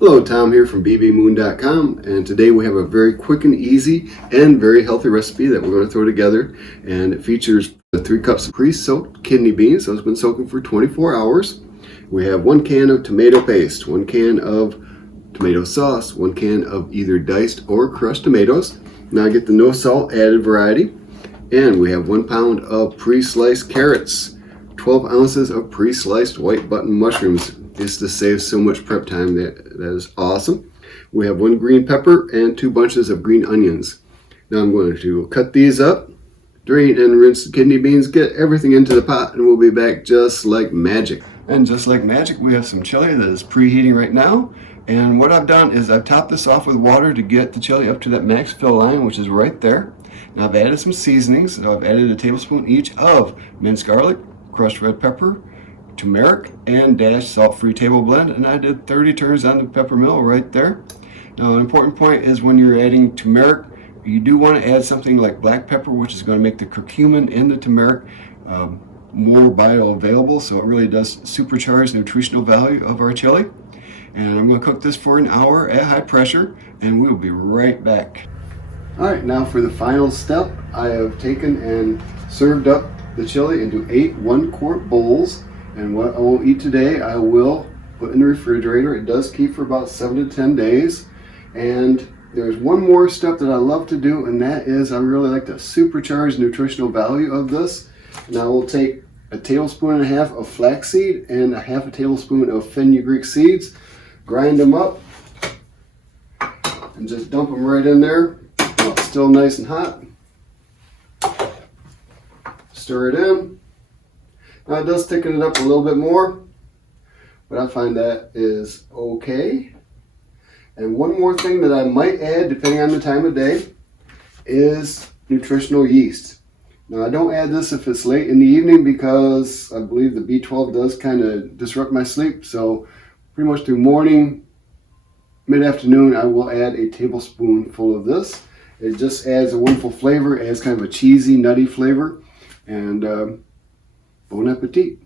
Hello, Tom here from bbmoon.com, and today we have a very quick and easy and very healthy recipe that we're going to throw together, and it features 3 cups of pre-soaked kidney beans. Those have been soaking for 24 hours. We have 1 can of tomato paste, 1 can of tomato sauce, 1 can of either diced or crushed tomatoes. Now I get the no salt added variety, and we have 1 pound of pre-sliced carrots, 12 ounces of pre-sliced white button mushrooms. This saves so much prep time. That is awesome. We have 1 green pepper and 2 bunches of green onions. Now I'm going to cut these up, drain and rinse the kidney beans, get everything into the pot, and we'll be back just like magic. And just like magic, we have some chili that is preheating right now. And what I've done is I've topped this off with water to get the chili up to that max fill line, which is right there. Now I've added some seasonings. So I've added a tablespoon each of minced garlic, crushed red pepper, turmeric, and Dash salt-free table blend, and I did 30 turns on the pepper mill right there. Now an important point is when you're adding turmeric, you do want to add something like black pepper, which is going to make the curcumin in the turmeric more bioavailable, so it really does supercharge the nutritional value of our chili. And I'm going to cook this for an hour at high pressure, and we'll be right back. Alright, now for the final step, I have taken and served up the chili into 8 1-quart bowls. And what I will eat today, I will put in the refrigerator. It does keep for about 7 to 10 days. And there's one more step that I love to do, and that is I really like to supercharge the nutritional value of this. And I will take a tablespoon and a half of flaxseed and a half a tablespoon of fenugreek seeds, grind them up, and just dump them right in there while it's still nice and hot. Stir it in. Now it does thicken it up a little bit more, but I find that is okay. And one more thing that I might add, depending on the time of day, is nutritional yeast. Now I don't add this if it's late in the evening because I believe the B12 does kind of disrupt my sleep. So pretty much through morning, mid-afternoon, I will add a tablespoonful of this. It just adds a wonderful flavor. It has kind of a cheesy, nutty flavor. And bon appetit.